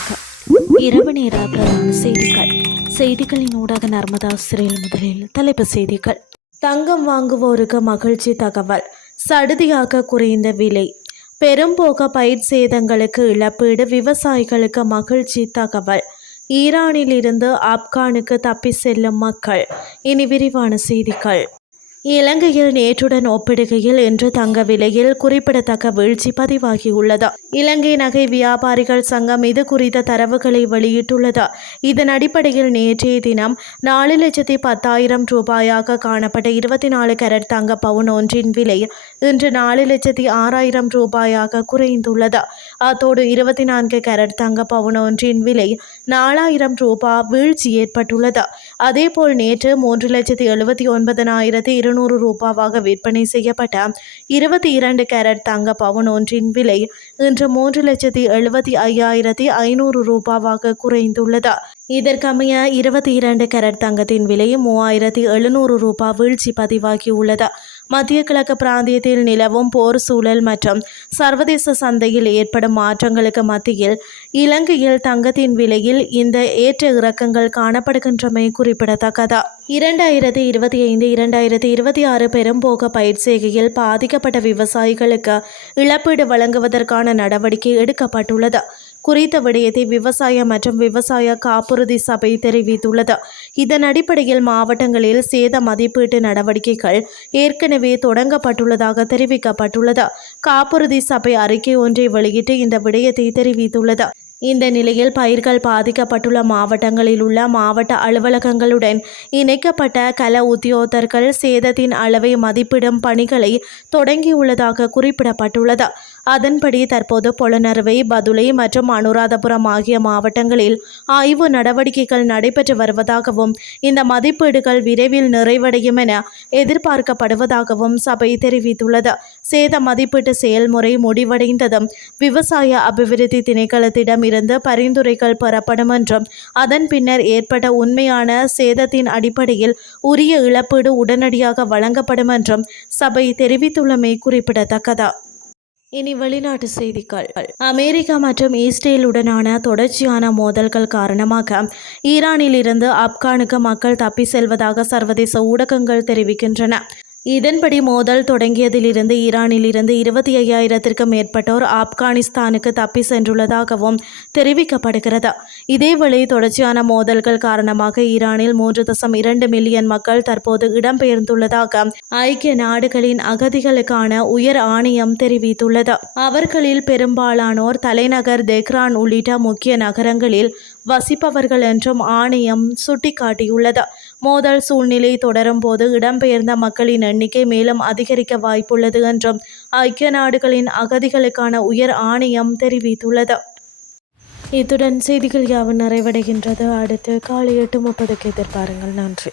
வணக்கம். இரவு நேர பிரதான செய்திகளின் ஊடாக நர்மதா சிறையில் முதலில் தலைப்புச் செய்திகள். தங்கம் வாங்குவோருக்கு மகிழ்ச்சி தகவல். சடுதியாக குறைந்த விலை. பெரும்போக பயிர் சேதங்களுக்கு இழப்பீடு. விவசாயிகளுக்கு மகிழ்ச்சி தகவல். ஈரானில் இருந்து ஆப்கானுக்கு தப்பி செல்லும் மக்கள். இனி விரிவான செய்திகள். இலங்கையில் நேற்றுடன் ஒப்பிடுகையில் இன்று தங்க விலையில் குறிப்பிடத்தக்க வீழ்ச்சி பதிவாகியுள்ளது. இலங்கை நகை வியாபாரிகள் சங்கம் இது குறித்த தரவுகளை வெளியிட்டுள்ளது. இதன் அடிப்படையில் நேற்றைய தினம் 4,10,000 ரூபாயாக காணப்பட்ட 24 கேரட் தங்க பவுன் ஒன்றின் விலை இன்று 4,06,000 ரூபாயாக குறைந்துள்ளது. அத்தோடு 24 கேரட் தங்க பவுன் ஒன்றின் விலை 4,000 ரூபாய் வீழ்ச்சி ஏற்பட்டுள்ளது. அதேபோல் நேற்று 3,79,200 ரூபாவாக விற்பனை செய்யப்பட்ட 22 கேரட் தங்க பவுன் ஒன்றின் விலை இன்று 3,75,500 ரூபாவாக குறைந்துள்ளது. இதற்கமைய 22 கேரட் தங்கத்தின் விலை 3,700 ரூபாய் வீழ்ச்சி பதிவாகியுள்ளது. மத்திய கிழக்கு பிராந்தியத்தில் நிலவும் போர் சூழல் மற்றும் சர்வதேச சந்தையில் ஏற்படும் மாற்றங்களுக்கு மத்தியில் இலங்கையில் தங்கத்தின் விலையில் இந்த ஏற்ற இறக்கங்கள் காணப்படுகின்றமை குறிப்பிடத்தக்கது. 2025-2026 பெரும்போக பயிர் செய்கையில் பாதிக்கப்பட்ட விவசாயிகளுக்கு இழப்பீடு வழங்குவதற்கான நடவடிக்கை எடுக்கப்பட்டுள்ளது. குறித்த விடயத்தை விவசாய மற்றும் விவசாய காப்புறுதி சபை தெரிவித்துள்ளது. இதன் அடிப்படையில் மாவட்டங்களில் சேத மதிப்பீட்டு நடவடிக்கைகள் ஏற்கனவே தொடங்கப்பட்டுள்ளதாக தெரிவிக்கப்பட்டுள்ளது. காப்புறுதி சபை அறிக்கை ஒன்றை வெளியிட்டு இந்த விடயத்தை தெரிவித்துள்ளது. இந்த நிலையில் பயிர்கள் பாதிக்கப்பட்டுள்ள மாவட்டங்களில் உள்ள மாவட்ட அலுவலகங்களுடன் இணைக்கப்பட்ட கள உத்தியோகத்தர்கள் சேதத்தின் அளவை மதிப்பிடும் பணிகளை தொடங்கியுள்ளதாக குறிப்பிடப்பட்டுள்ளது. அதன்படி தற்போது பொலனறுவை, பதுளை மற்றும் அனுராதபுரம் ஆகிய மாவட்டங்களில் ஆய்வு நடவடிக்கைகள் நடைபெற்று வருவதாகவும் இந்த மதிப்பீடுகள் விரைவில் நிறைவடையும் என எதிர்பார்க்கப்படுவதாகவும் சபை தெரிவித்துள்ளது. சேத மதிப்பீட்டு செயல்முறை முடிவடைந்ததும் விவசாய அபிவிருத்தி திணைக்களத்திடம் இருந்து பரிந்துரைகள் பெறப்படும் என்றும் அதன் பின்னர் ஏற்பட்ட உண்மையான சேதத்தின் அடிப்படையில் உரிய இழப்பீடு உடனடியாக வழங்கப்படும் என்றும் சபை தெரிவித்துள்ளமை குறிப்பிடத்தக்கது. இனி வெளிநாட்டு செய்திகள். அமெரிக்கா மற்றும் இஸ்ரேலுடனான தொடர்ச்சியான மோதல்கள் காரணமாக ஈரானில் இருந்து ஆப்கானுக்கு மக்கள் தப்பி செல்வதாக சர்வதேச ஊடகங்கள் தெரிவிக்கின்றன. இதன்படி மோதல் தொடங்கியதிலிருந்து ஈரானில் இருந்து 25,000க்கும் மேற்பட்டோர் ஆப்கானிஸ்தானுக்கு தப்பி சென்றுள்ளதாகவும் தெரிவிக்கப்படுகிறது. இதேவேளை தொடர்ச்சியான மோதல்கள் காரணமாக ஈரானில் 3.2 மில்லியன் மக்கள் தற்போது இடம்பெயர்ந்துள்ளதாக ஐக்கிய நாடுகளின் அகதிகளுக்கான உயர் ஆணையம் தெரிவித்துள்ளது. அவர்களில் பெரும்பாலானோர் தலைநகர் தெஹ்ரான் உள்ளிட்ட முக்கிய நகரங்களில் வசிப்பவர்கள் என்றும் ஆணையம் சுட்டிக்காட்டியுள்ளது. மோதல் சூழ்நிலை தொடரும் போது இடம்பெயர்ந்த மக்களின் எண்ணிக்கை மேலும் அதிகரிக்க வாய்ப்புள்ளது என்றும் ஐக்கிய நாடுகளின் அகதிகளுக்கான உயர் ஆணையம் தெரிவித்துள்ளது. இத்துடன் செய்திகள் யாவும் நிறைவடைகின்றது. அடுத்து காலை 8:30க்கு எதிர்பாருங்கள். நன்றி.